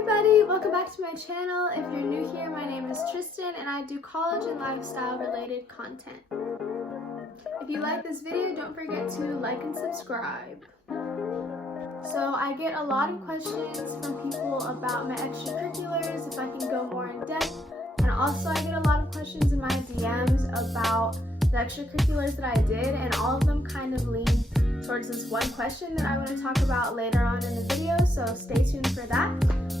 everybody, welcome back to my channel. If you're new here, my name is Tristan and I do college and lifestyle related content. If you like this video, don't forget to like and subscribe. So I get a lot of questions from people about my extracurriculars, if I can go more in depth, and also I get a lot of questions in my DMs about the extracurriculars that I did, and all of them kind of lean towards this one question that I want to talk about later on in the video, so stay tuned for that.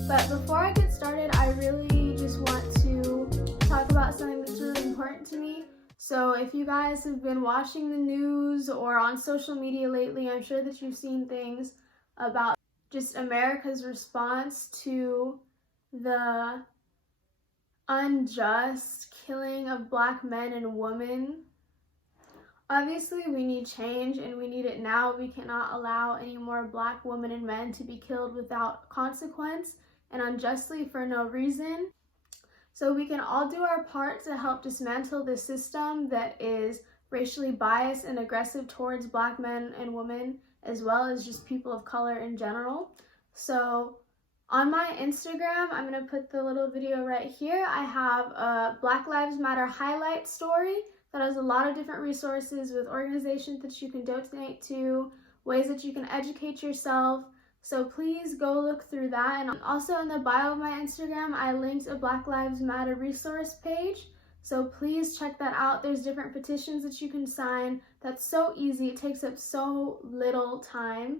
But before I get started, I really just want to talk about something that's really important to me. So if you guys have been watching the news or on social media lately, I'm sure that you've seen things about just America's response to the unjust killing of Black men and women. Obviously, we need change and we need it now. We cannot allow any more Black women and men to be killed without consequence and unjustly for no reason. So we can all do our part to help dismantle this system that is racially biased and aggressive towards Black men and women, as well as just people of color in general. So on my Instagram, I'm going to put the little video right here. I have a Black Lives Matter highlight story that has a lot of different resources with organizations that you can donate to, ways that you can educate yourself. So please go look through that. And also in the bio of my Instagram, I linked a Black Lives Matter resource page. So please check that out. There's different petitions that you can sign. That's so easy. It takes up so little time.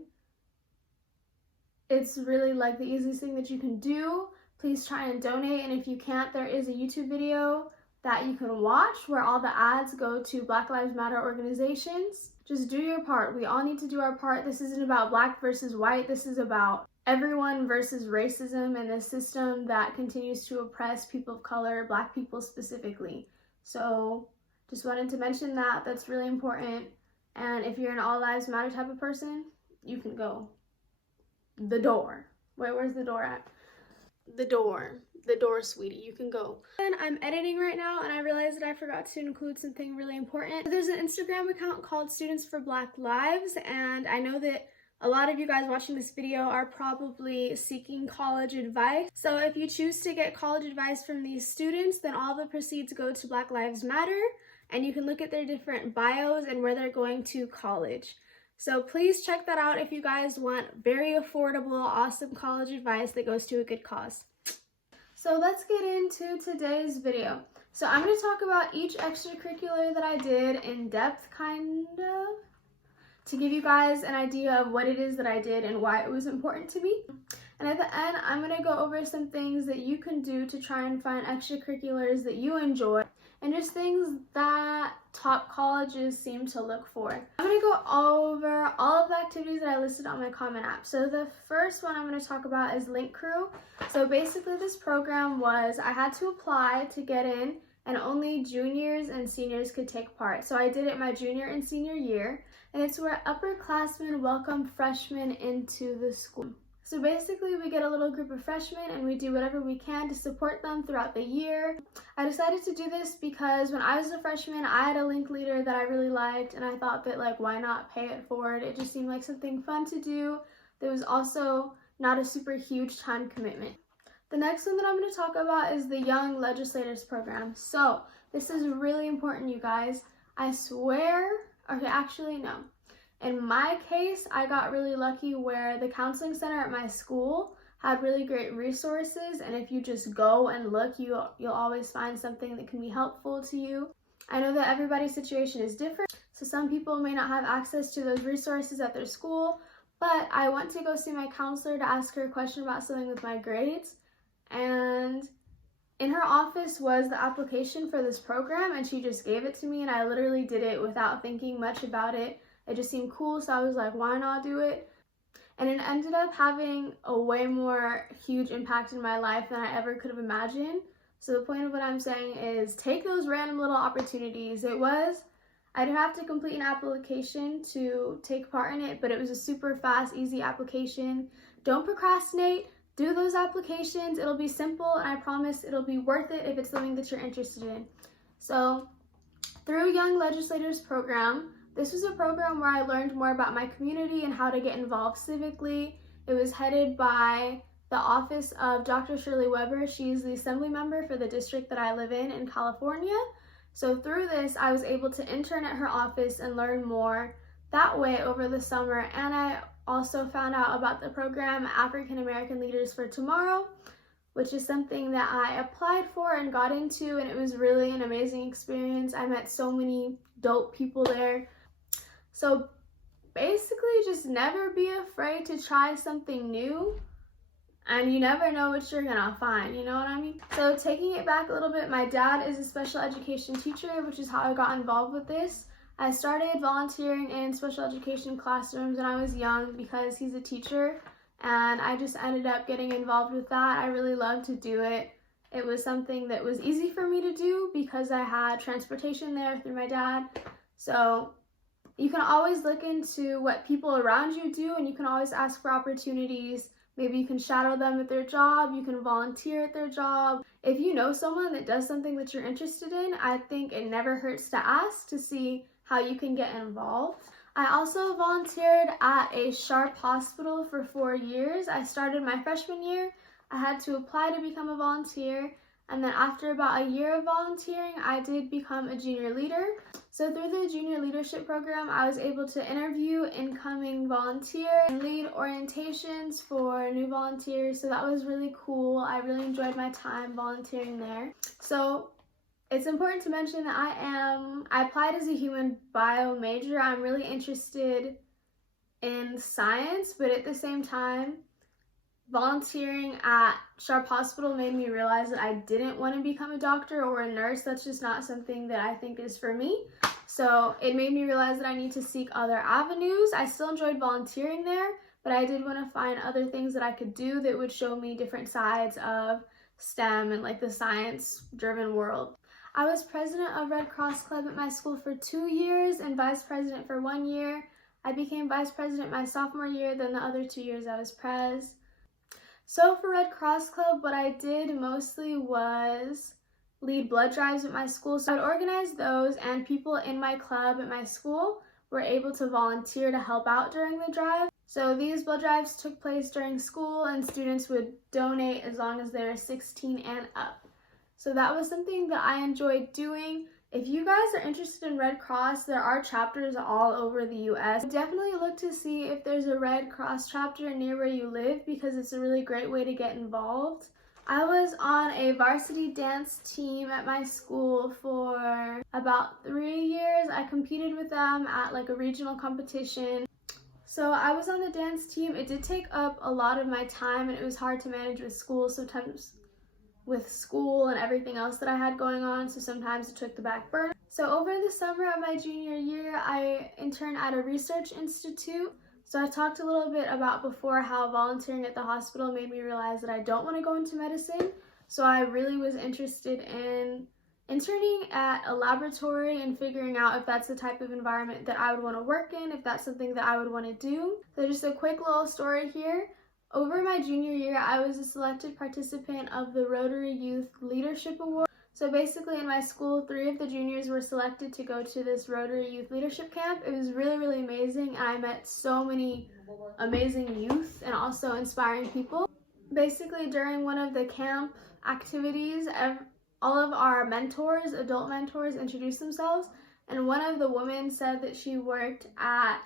It's really like the easiest thing that you can do. Please try and donate. And if you can't, there is a YouTube video that you can watch where all the ads go to Black Lives Matter organizations. Just do your part. We all need to do our part. This isn't about Black versus white. This is about everyone versus racism and the system that continues to oppress people of color, Black people specifically. So just wanted to mention that. That's really important. And if you're an all lives matter type of person, you can go. The door. Wait, where's the door at? The door, sweetie, you can go. And I'm editing right now and I realized that I forgot to include something really important. There's an Instagram account called Students for Black Lives, and I know that a lot of you guys watching this video are probably seeking college advice. So if you choose to get college advice from these students, then all the proceeds go to Black Lives Matter, and you can look at their different bios and where they're going to college. So please check that out if you guys want very affordable, awesome college advice that goes to a good cause. So let's get into today's video. So I'm going to talk about each extracurricular that I did in depth, kind of, to give you guys an idea of what it is that I did and why it was important to me. And at the end, I'm going to go over some things that you can do to try and find extracurriculars that you enjoy, and just things that top colleges seem to look for. I'm going to go over all of the activities that I listed on my Common App. So the first one I'm going to talk about is Link Crew. So basically this program was, I had to apply to get in, and only juniors and seniors could take part. So I did it my junior and senior year, and it's where upperclassmen welcome freshmen into the school. So basically we get a little group of freshmen and we do whatever we can to support them throughout the year. I decided to do this because when I was a freshman, I had a link leader that I really liked, and I thought that, like, why not pay it forward? It just seemed like something fun to do. There was also not a super huge time commitment. The next one that I'm going to talk about is the Young Legislators Program. So this is really important, you guys. I swear, okay, actually no. In my case, I got really lucky where the counseling center at my school had really great resources, and if you just go and look, you'll always find something that can be helpful to you. I know that everybody's situation is different, so some people may not have access to those resources at their school, but I went to go see my counselor to ask her a question about something with my grades, and in her office was the application for this program, and she just gave it to me, and I literally did it without thinking much about it. It just seemed cool, so I was like, why not do it? And it ended up having a way more huge impact in my life than I ever could have imagined. So the point of what I'm saying is take those random little opportunities. I didn't have to complete an application to take part in it, but it was a super fast, easy application. Don't procrastinate. Do those applications. It'll be simple, and I promise it'll be worth it if it's something that you're interested in. So through Young Legislators Program, this was a program where I learned more about my community and how to get involved civically. It was headed by the office of Dr. Shirley Weber. She's the assembly member for the district that I live in California. So through this, I was able to intern at her office and learn more that way over the summer. And I also found out about the program African American Leaders for Tomorrow, which is something that I applied for and got into, and it was really an amazing experience. I met so many dope people there. So basically, just never be afraid to try something new, and you never know what you're gonna find, you know what I mean? So taking it back a little bit, my dad is a special education teacher, which is how I got involved with this. I started volunteering in special education classrooms when I was young because he's a teacher, and I just ended up getting involved with that. I really loved to do it. It was something that was easy for me to do because I had transportation there through my dad. So you can always look into what people around you do, and you can always ask for opportunities. Maybe you can shadow them at their job, you can volunteer at their job. If you know someone that does something that you're interested in, I think it never hurts to ask to see how you can get involved. I also volunteered at a Sharp hospital for 4 years. I started my freshman year. I had to apply to become a volunteer, and then after about a year of volunteering, I did become a junior leader. So through the junior leadership program, I was able to interview incoming volunteers and lead orientations for new volunteers. So that was really cool. I really enjoyed my time volunteering there. So it's important to mention that I applied as a human bio major. I'm really interested in science, but at the same time, volunteering at Sharp Hospital made me realize that I didn't want to become a doctor or a nurse. That's just not something that I think is for me. So it made me realize that I need to seek other avenues. I still enjoyed volunteering there, but I did want to find other things that I could do that would show me different sides of STEM and like the science-driven world. I was president of Red Cross Club at my school for 2 years and vice president for 1 year. I became vice president my sophomore year, then the other 2 years I was pres. So for Red Cross Club, what I did mostly was lead blood drives at my school. So I'd organize those, and people in my club at my school were able to volunteer to help out during the drive. So these blood drives took place during school, and students would donate as long as they're 16 and up. So that was something that I enjoyed doing. If you guys are interested in Red Cross, there are chapters all over the US. Definitely look to see if there's a Red Cross chapter near where you live, because it's a really great way to get involved. I was on a varsity dance team at my school for about 3 years. I competed with them at like a regional competition. So I was on the dance team. It did take up a lot of my time, and it was hard to manage with school sometimes, with school and everything else that I had going on, so sometimes it took the back burner. So over the summer of my junior year, I interned at a research institute. So I talked a little bit about before how volunteering at the hospital made me realize that I don't want to go into medicine. So I really was interested in interning at a laboratory and figuring out if that's the type of environment that I would want to work in, if that's something that I would want to do. So just a quick little story here. Over my junior year, I was a selected participant of the Rotary Youth Leadership Award. So basically in my school, 3 of the juniors were selected to go to this Rotary Youth Leadership Camp. It was really, really amazing, and I met so many amazing youth and also inspiring people. Basically during one of the camp activities, all of our mentors, adult mentors, introduced themselves, and one of the women said that she worked at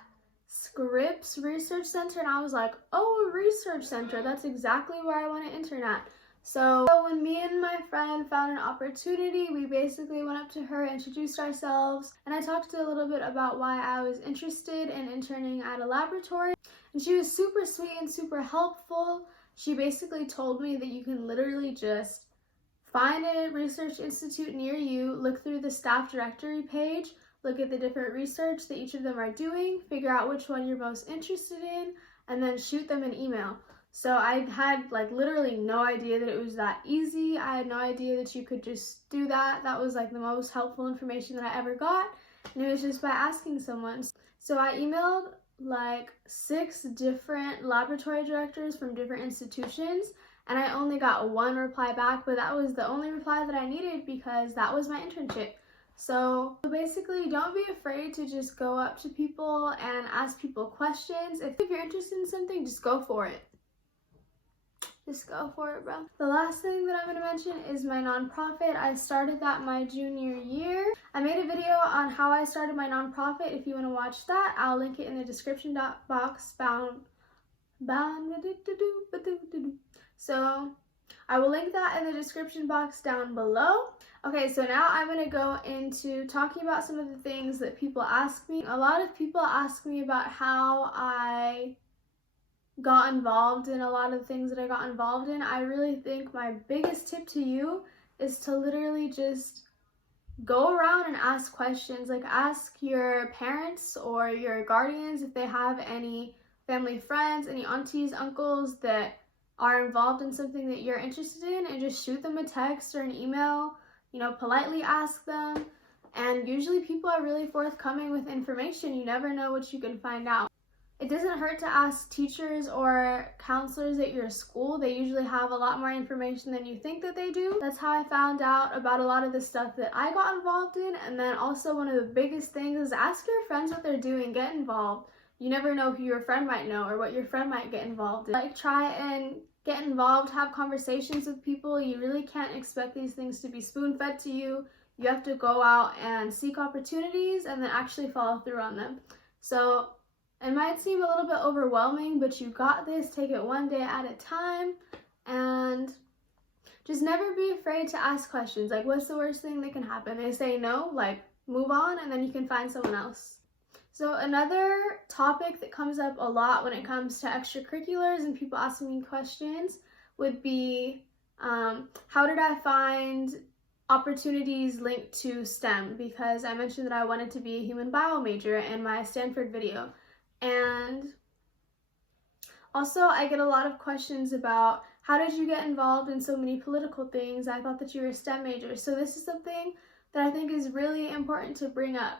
Scripps Research Center, and I was like, oh, a research center, that's exactly where I want to intern at. So when me and my friend found an opportunity, we basically went up to her, introduced ourselves, and I talked a little bit about why I was interested in interning at a laboratory. And she was super sweet and super helpful. She basically told me that you can literally just find a research institute near you, look through the staff directory page, look at the different research that each of them are doing, figure out which one you're most interested in, and then shoot them an email. So I had like literally no idea that it was that easy. I had no idea that you could just do that. That was like the most helpful information that I ever got, and it was just by asking someone. So I emailed like 6 different laboratory directors from different institutions, and I only got 1 reply back, but that was the only reply that I needed because that was my internship. So basically, don't be afraid to just go up to people and ask people questions. If you're interested in something, just go for it. Just go for it, bro. The last thing that I'm going to mention is my nonprofit. I started that my junior year. I made a video on how I started my nonprofit. If you want to watch that, I'll link it in the description box So I will link that in the description box down below. Okay, so now I'm going to go into talking about some of the things that people ask me. A lot of people ask me about how I got involved in a lot of the things that I got involved in. I really think my biggest tip to you is to literally just go around and ask questions. Like, ask your parents or your guardians if they have any family friends, any aunties, uncles that are involved in something that you're interested in, and just shoot them a text or an email, you know, politely ask them. And usually people are really forthcoming with information. You never know what you can find out. It doesn't hurt to ask teachers or counselors at your school. They usually have a lot more information than you think that they do. That's how I found out about a lot of the stuff that I got involved in. And then also one of the biggest things is ask your friends what they're doing, get involved. You never know who your friend might know or what your friend might get involved in. Like, try and get involved, have conversations with people. You really can't expect these things to be spoon-fed to you. You have to go out and seek opportunities and then actually follow through on them. So it might seem a little bit overwhelming, but you got this. Take it one day at a time, and just never be afraid to ask questions. Like, what's the worst thing that can happen? They say no, like, move on, and then you can find someone else. So another topic that comes up a lot when it comes to extracurriculars and people asking me questions would be, how did I find opportunities linked to STEM? Because I mentioned that I wanted to be a human bio major in my Stanford video. And also I get a lot of questions about, how did you get involved in so many political things? I thought that you were a STEM major. So this is something that I think is really important to bring up.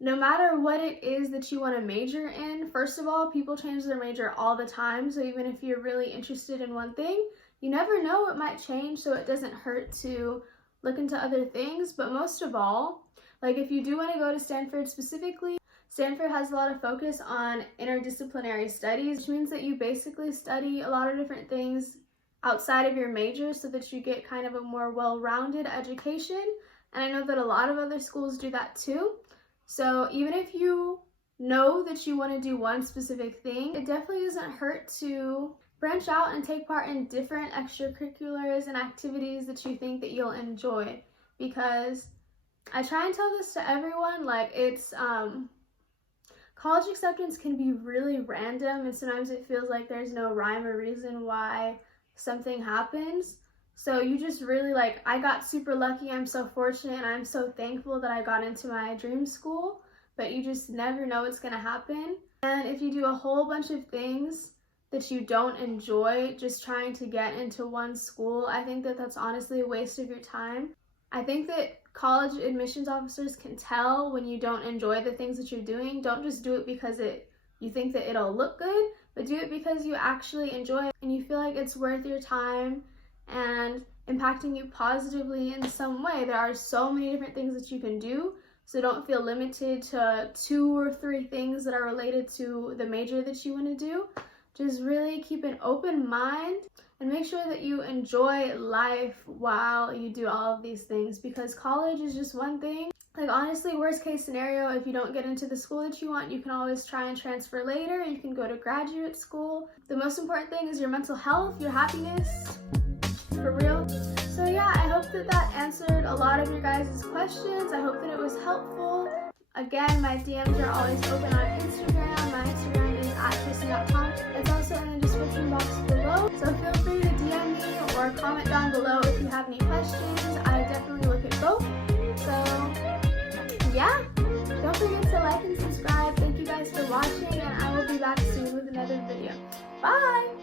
No matter what it is that you want to major in, first of all, people change their major all the time. So even if you're really interested in one thing, you never know, it might change. So it doesn't hurt to look into other things. But most of all, like, if you do want to go to Stanford specifically, Stanford has a lot of focus on interdisciplinary studies, which means that you basically study a lot of different things outside of your major so that you get kind of a more well-rounded education. And I know that a lot of other schools do that too. So even if you know that you want to do one specific thing, it definitely doesn't hurt to branch out and take part in different extracurriculars and activities that you think that you'll enjoy. Because I try and tell this to everyone, like, it's college acceptance can be really random, and sometimes it feels like there's no rhyme or reason why something happens. So you just really, like, I got super lucky. I'm so fortunate, and I'm so thankful that I got into my dream school, but you just never know what's going to happen. And if you do a whole bunch of things that you don't enjoy just trying to get into one school, I think that that's honestly a waste of your time. I think that college admissions officers can tell when you don't enjoy the things that you're doing. Don't just do it because you think that it'll look good, but do it because you actually enjoy it and you feel like it's worth your time and impacting you positively in some way. There are so many different things that you can do, so don't feel limited to 2 or 3 things that are related to the major that you want to do. Just really keep an open mind and make sure that you enjoy life while you do all of these things, because college is just one thing. Like, honestly, worst case scenario, if you don't get into the school that you want, you can always try and transfer later. You can go to graduate school. The most important thing is your mental health, your happiness, for real. So yeah, I hope that that answered a lot of your guys' questions. I hope that it was helpful. Again, my DMs are always open on Instagram. My Instagram is @kristen.tom. It's also in the description box below. So feel free to DM me or comment down below if you have any questions. I definitely look at both. So yeah, don't forget to like and subscribe. Thank you guys for watching, and I will be back soon with another video. Bye!